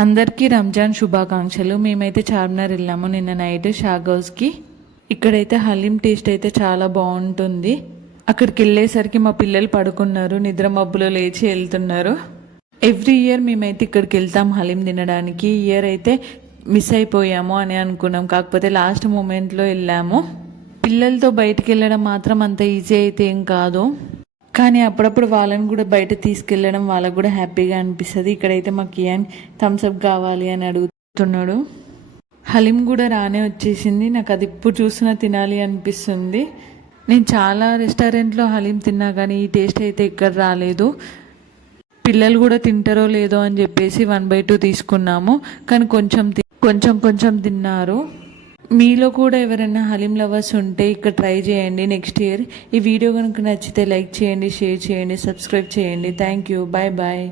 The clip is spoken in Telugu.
అందరికీ రంజాన్ శుభాకాంక్షలు. మేమైతే చార్మినార్ వెళ్ళాము నిన్న నైట్ షాగౌస్కి. ఇక్కడైతే హలీం టేస్ట్ అయితే చాలా బాగుంటుంది. అక్కడికి వెళ్ళేసరికి మా పిల్లలు పడుకున్నారు, నిద్ర మబ్బులో లేచి వెళ్తున్నారు. ఎవ్రీ ఇయర్ మేమైతే ఇక్కడికి వెళ్తాం హలీం తినడానికి. ఇయర్ అయితే మిస్ అయిపోయాము అని అనుకున్నాం, కాకపోతే లాస్ట్ మూమెంట్లో వెళ్ళాము. పిల్లలతో బయటికి వెళ్ళడం మాత్రం అంత ఈజీ అయితే ఏం కాదు, కానీ అప్పుడప్పుడు వాళ్ళని కూడా బయట తీసుకెళ్ళడం వాళ్ళకు కూడా హ్యాపీగా అనిపిస్తుంది. ఇక్కడైతే మా కియాన్ థమ్స్అప్ కావాలి అని అడుగుతున్నాడు. హలీం కూడా రానే వచ్చేసింది. నాకు అది ఇప్పుడు చూసినా తినాలి అనిపిస్తుంది. నేను చాలా రెస్టారెంట్లో హలీం తిన్నా కానీ ఈ టేస్ట్ అయితే ఇక్కడ రాలేదు. పిల్లలు కూడా తింటారో లేదో అని చెప్పేసి 1/2 తీసుకున్నాము, కానీ కొంచెం తిన్నారు. మీలో కూడా ఎవరైనా హలీం లవర్స్ ఉంటే ఇక్కడ ట్రై చేయండి నెక్స్ట్ ఇయర్. ఈ వీడియో కనుక నచ్చితే లైక్ చేయండి, షేర్ చేయండి, సబ్స్క్రైబ్ చేయండి. Thank you. Bye bye.